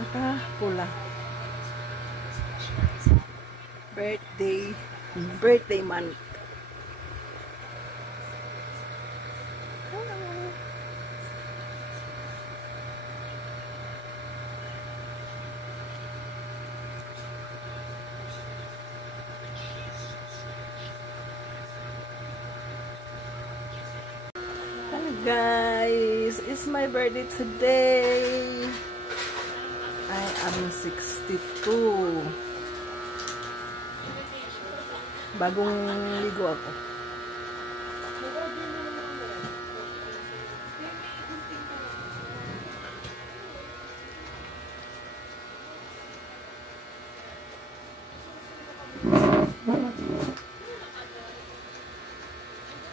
Nakapula. Birthday month. Hello guys, it's my birthday today. I am 62. Bagong ligo ako.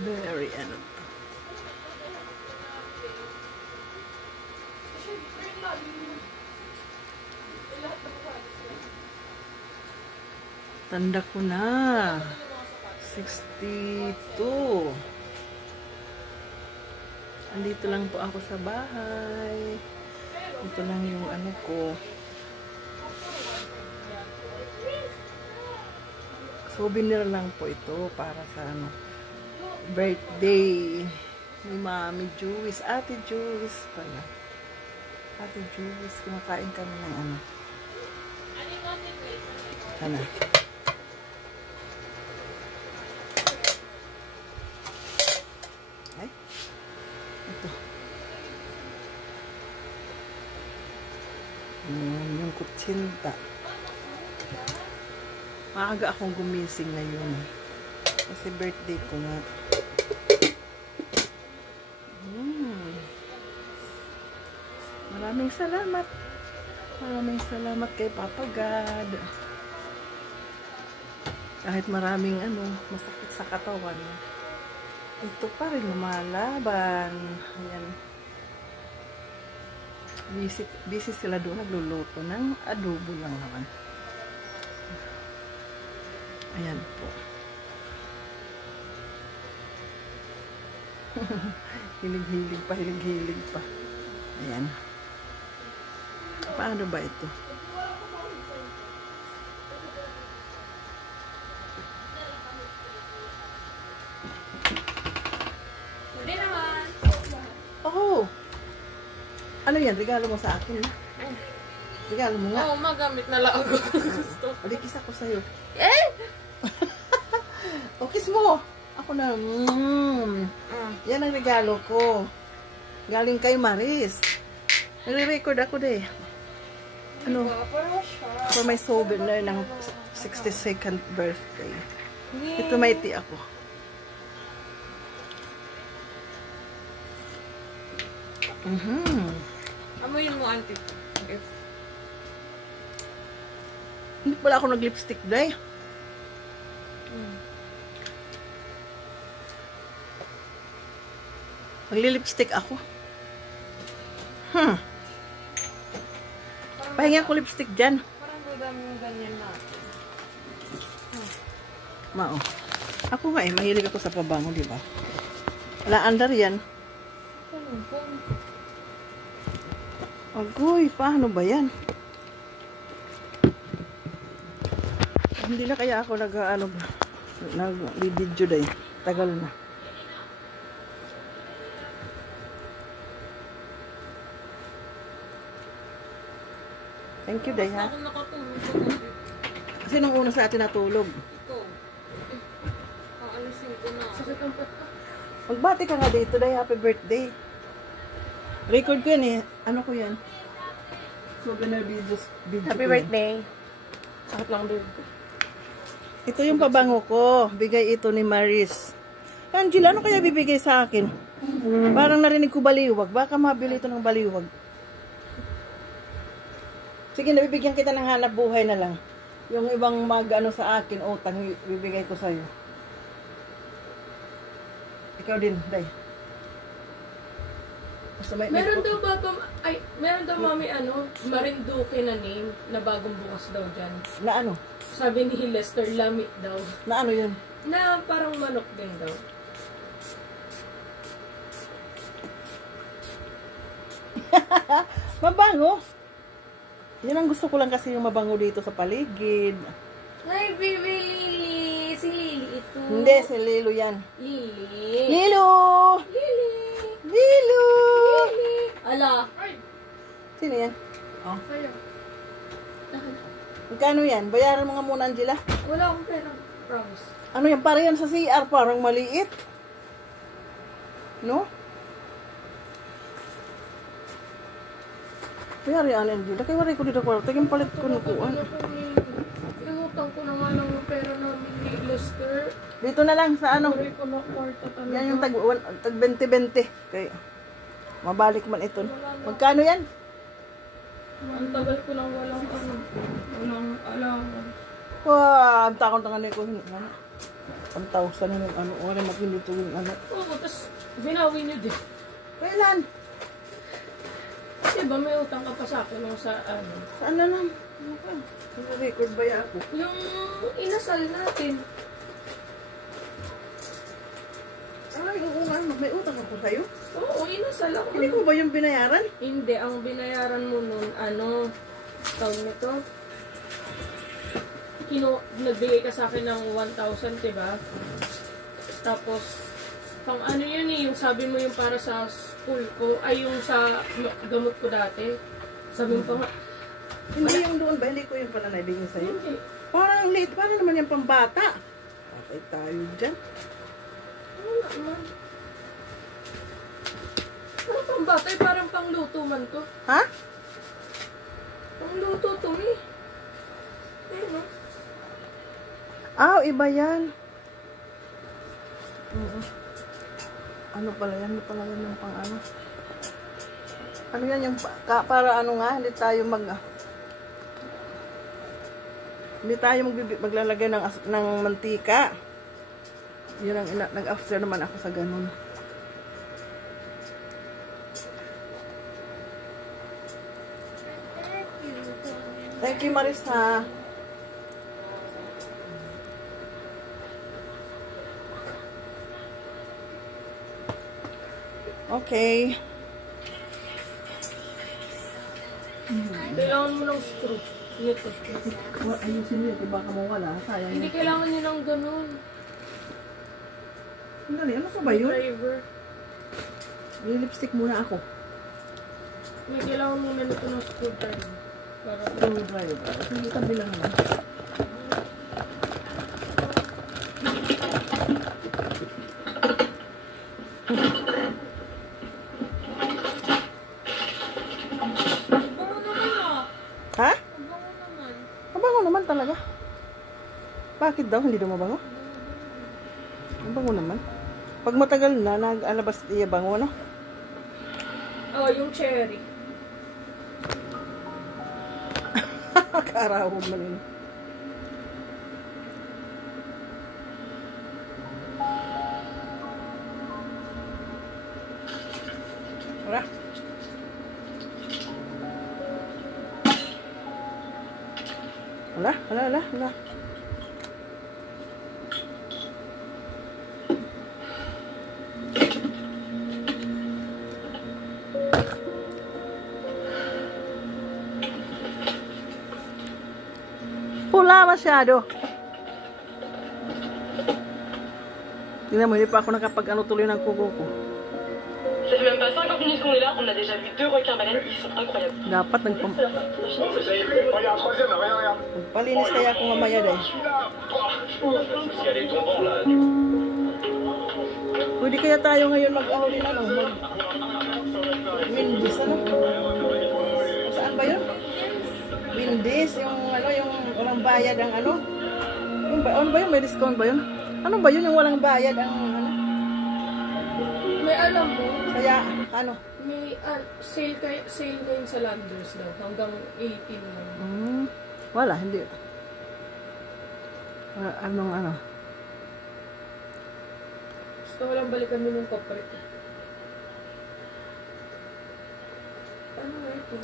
Very end. Tanda ko na. 62. Andito lang po ako sa bahay. Ito lang yung ano ko. Souvenir lang po ito para sa ano, birthday ni Mami Juwis. Ate Juwis pala. Ate Juwis. Kumakain kami ng ano. Ano? Ay. Ito. Yung kutsinta. Maaga akong gumising ngayon. Kasi birthday ko nga. Maraming salamat. Maraming salamat kay Papa God. Kahit maraming ano, masakit sa katawan. Ito pa rin lumalaban. Ayan. Busy sila doon. Nagluluto ng adobo lang naman. Ayan po. Hilig-hilig pa, hilig-hilig pa. Ayan. Paano ba ito? Hindi naman. Oh! Ano yan? Regalo mo sa akin? Regalo mo nga. Oo, magamit na lang ako kung gusto. Alikis ako sa'yo. Eh! O, kiss mo! Ako na. Yan ang regalo ko. Galing kay Maris. Nagre-record ako deh. Ano? For my souvenir ng 62nd birthday. Ito may tea ako. Amoyin mo, auntie. If... Hindi pala ako nag-lipstick dahil. Magli-lipstick ako. Pahinga ko lipstick dyan. Parang dadami yung ganyan natin. Mao. Ako nga eh, mahilig ako sa pabango, di ba? Wala andar yan. Agoy, paano ba yan? Hindi na kaya ako nag-video dahil. Tagal na. Thank you, Day, ha? Ako nakatulog sa Kasi nung una sa atin natulog. ito. Aalisin ko na. Magbati ka nga dito, Day. Happy birthday. Record ko yan eh. Ano ko yan? Souvenir videos. Happy birthday. Sakit lang din. Ito yung pabango ko. Bigay ito ni Maris. Angela, ano kaya bibigay sa akin? Parang narinig ko baliwag. Baka mabili ito ng baliwag. Sige, nabibigyan kita ng hanap buhay na lang. Yung ibang mag-ano sa akin, utang, bibigay ko sa'yo. Ikaw din, Day. Meron daw meron daw mami Marinduque na name na bagong bukas daw dyan. Na ano? Sabi ni Lester, lamit daw. Na ano yun? Na parang manok din daw. Mabango? Yan ang gusto ko lang kasi yung mabango dito sa paligid. Ay, baby Lily. Si Lily ito. Hindi, si Lilo yan. Lily. Lilo! Lily. Lilo! Lily. Ala. Sino yan? Oh. Kaya. Magkano yan? Bayaran mo nga muna, Angela. Wala akong pera. Promise. Ano yan? Para yan sa CR. Parang maliit. No? Bayaran yan, Angela. Kaya waray ko dito ko. Taging palit ko na kuan. Inutang ko naman ang pera namin ni Lester. Dito na lang sa ano. Sorry ko na kwarta talaga. Yan yung tag 20-20. Kaya mabalik man ito. Magkano yan? Ang tagal ko lang walang ano. Walang alam. Ang takong tangan ko. 1,000 na yung ano. Wala makinito yung ano. Oo, tapos binawi niyo din. Kailan? Diba may utang ka pa sa akin nung sa ano? Saan na lang? Record ba ya ako? Yung inasal natin. Ay, oo nga. May utang ako sa'yo. Oo, inasal ako. Hindi ko ba yung binayaran? Hindi, ang binayaran mo nun, ano, tawag nito? Nagbigay ka sa akin ng 1,000, diba? Tapos, pang ano yun eh, yung sabi mo yung para sa school ko, ay yung sa gamot ko dati. Sabi mo pa nga, Hindi yung doon ba? Hindi ko yung pala naibigay sa'yo. hindi. Parang late. Paano naman yung pambata? Okay tayo dyan. Ano naman? Ano pang batay? Parang pangluto man to. Ha? Pangluto to, eh. Ayun, no? Ah, iba yan. Ano pala yan? Ano pala yan yung pang ano? Ano yan yung para ano nga? Hindi tayo hindi tayo maglalagay ng mantika. Yun ang nag-after naman ako sa ganun. Thank you, Marisa. Okay. Kailangan mo ng screw. Nito. Ayusin mo yun. Baka mawala. Sayang. Hindi kailangan nyo ng ganun. Dali, ano pa ba yun? Driver. May lipstick muna ako. May kailangan mo na nito ng screwdriver. Para Screwdriver. Sige, tabi lang naman. Ha? Mabango naman talaga. Bakit daw? Hindi daw mabango? Mabango naman. Pag matagal na, nag-alabas iya bango, no? oh, yung cherry. Kaarahog man yun. Wala. Wala. Pula masyado. Tingnan mo, hindi pa ako nakapag-ano tuloy ng kuko ko. Ça fait même pas 50 minutes qu'on est là, on a déjà vu 2 requins baleines, ils sont incroyables. Dapat nagpalinis kaya ako mamaya dahil. Si elle est tombant là, Pwede kaya tayo ngayon mag-ano din ano? Windis, ano? Saan ba yun? Windis, yung ano, yung walang bayad ang ano? Ano ba yun? May discount ba yun? Ano ba yun yung walang bayad ang ano? May alam mo, Kaya, ano? may sale ngayon sa Landers daw. Hanggang 18 lang. Wala, hindi. Anong ano? Gusto ko lang balikan mo yung corporate. Ano nga ito?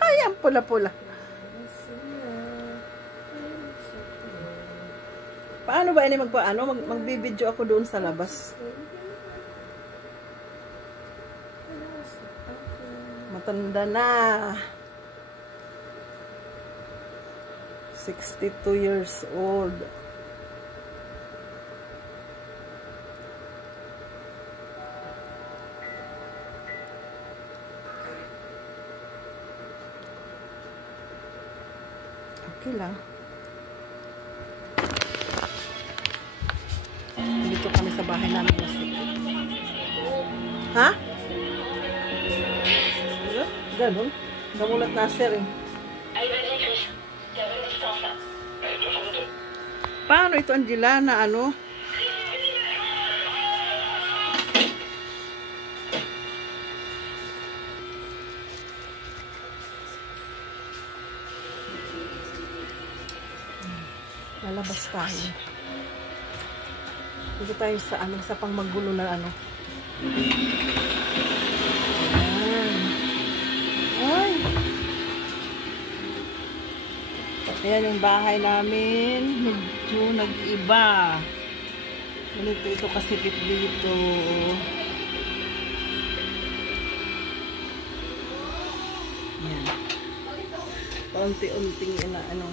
Ay, ang pula-pula. Paano ba ini magbibideo ako doon sa labas? Matanda na. 62 years old. Okay lang. Dito kami sa bahay namin. Ha? Ganun? Namulat na sir eh. Paano ito, Angela, na ano? Lalabas tayo. Dito tayo sa ano, sa pangmagulo na ano. Ayan. Ay. Ayan yung bahay namin. Medyo nag-iba. Ganito ito kasikip dito. Ayan. Paunti-unting ano.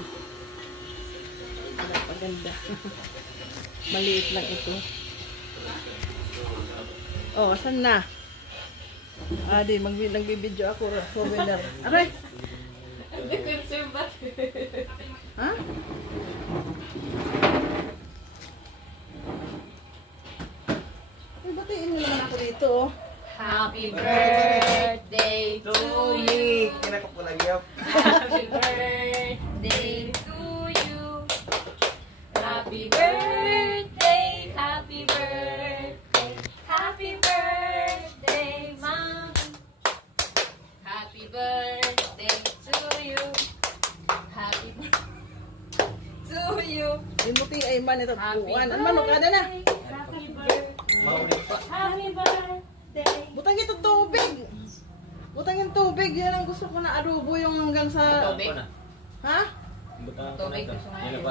Paganda. Maliit lang ito. Oh, saan na? Adi, nagbibidyo ako. Souvenir. Aray! Ha? Ay, batiin mo naman ako dito, oh. Happy birthday to you. Happy birthday to you. Happy birthday, happy birthday, happy birthday, Mom. Happy birthday to you. Happy birthday to you. Yung buti ay man ito. Tuwan. Ano man, kada na. Happy birthday. Happy birthday. Butang ito tubig. Butang yung tubig. Yan ang gusto ko na adobo yung hanggang sa... Tubig? Ha? Tubig gusto mo yun.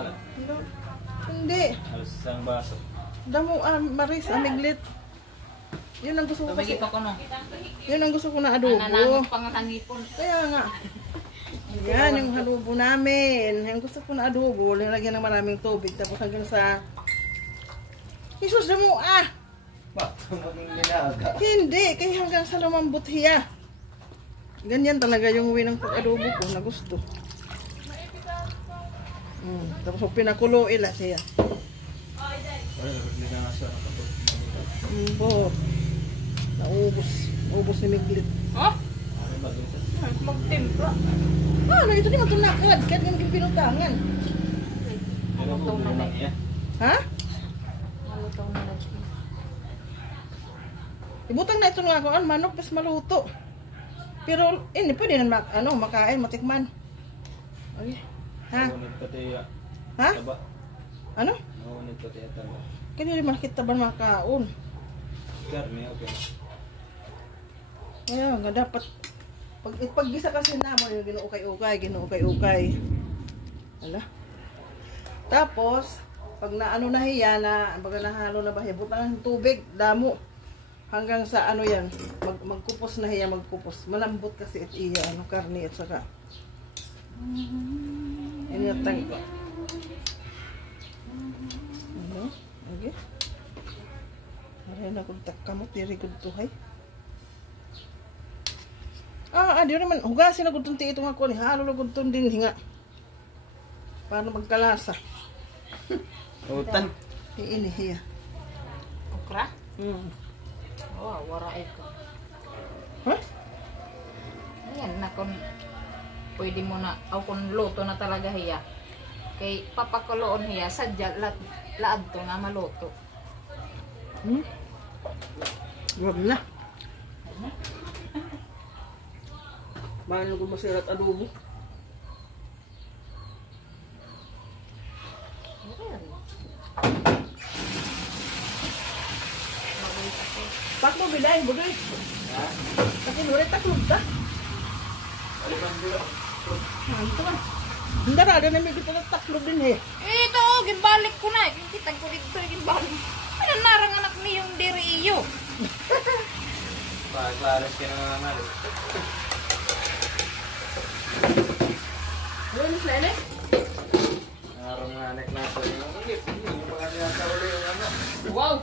Hindi. Isang baso. Damo, Maris, amiglit. Yun ang gusto ko kasi. Tubig ito ko no. Yun ang gusto ko na adobo. Nanangot pang hanipon. Kaya nga. Yan yung adobo namin. Yung gusto ko na adobo. Nilagyan ng maraming tubig. Tapos hanggang sa... Jesus, damo Bakit maging linaga? Hindi. Kaya hanggang sa lumambot hiya. Ganyan talaga yung way ng adobo ko na gusto. Tapos pinakulo ila siya. Po. Naubos ni Miglit. Oh? Magtimpla. Ano ito di matunakad. Kahit yung pinutangan. Malutaw na lang. Ha? Malutaw na lang. Ibutang na ito nga ako. Manok mas maluto. Pero hindi pwede na makain, matikman. Okay. Ha? Ha? Ano? Kaya rin makita ba makaon? Kaya nga dapat paggisa kasi naman yung ginuukay-ukay. Ala. Tapos pag naano na hiya na pag nahalo na ba hiya, butang ng tubig, damo. Hanggang sa ano yan, magkupos na hiya, magkupos. Malambot kasi at iya, karne at saka. Inatang ko. Okay. Aray na kung takamot, diri kong tuhay. Di naman, hugasin na kung tunti itong ako, halo na kung din hinga. Paano magkalasa? Utan. Iini, hiya. Okra? Oh, warait ko. Ha? Ayan na kung pwede mo na, o kung luto na talaga hiya. Kay papakuloon hiya, sadya laad to nga maluto. Wag na. Paano kung masirat adobo? Pak mo bilay, bagay. Kasi nulit taklog ta. Ito ba? Hindi na, na may kita taklog din eh. Ito, gimbalik ko na. Kita ko dito, gimbalik. Ano narang anak ni yung diri iyo? Paklaras ka na nga rin. Ano yung nene? Nanek natin yung ingit. Hindi pa kanya sa uli yung ano. Wow!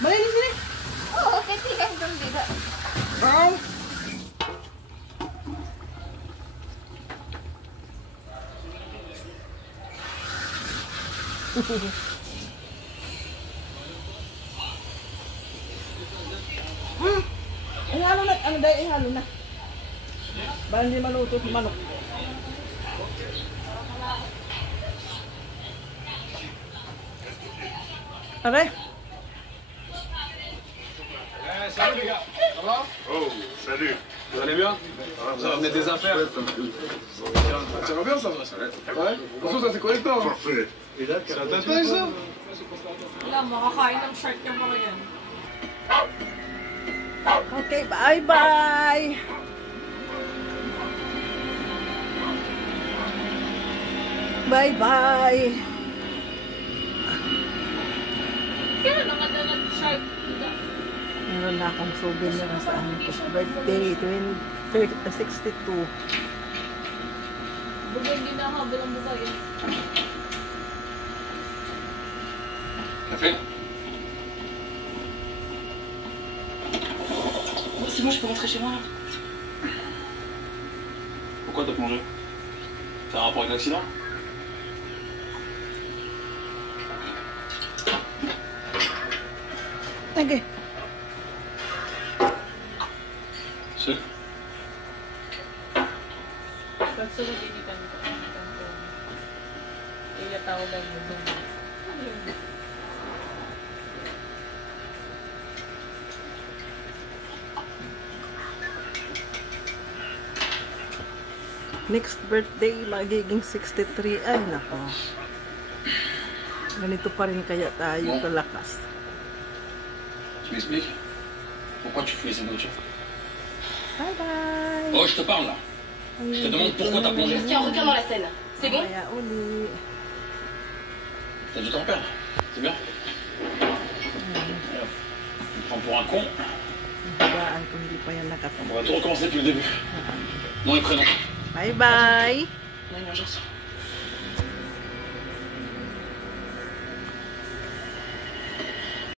Malinis sini. Oo, okay, tingnan doon dito. Wow. Ihalo na, ano dahil ihalo na. Ba hindi maluto sa manok. Okay. Salut les gars, ça va? Oh, salut. Vous allez bien? Vous avez ramené des affaires? Ça va bien ça va? Ouais? Attention, ça c'est collector. Parfait. Ça t'intéresse ça? Wala, makakain ng shark yung mga yan. Okay, bye-bye. Bye-bye. Kailan naman na nag-shark? Meron na akong souvenir sa ano ko. Birthday, 62. Bugay din na habol ang bugay. Café? C'est bon, je peux rentrer chez moi là. Pourquoi t'as plongé? T'as un rapport avec l'accident? Okay. Si. Pagsunod din ka nito. Ilatao lang mo doon. Next birthday, magiging 63. Ay, nako. Ganito pa rin kaya tayo kalakas. Tu m'expliques? Pourquoi tu fais ces nourritures? Bye-bye. Oh, je te parle là. Je te demande pourquoi t'as plongé. Parce qu'il y a un requin dans la Seine. C'est bon? Kaya uli. T'as du temps à perdre. C'est bien. Tu me prends pour un con. Babaan kung di pa yan On nakapag. va tout recommencer depuis le début. Nom et prénom. Bye-bye. On a une urgence.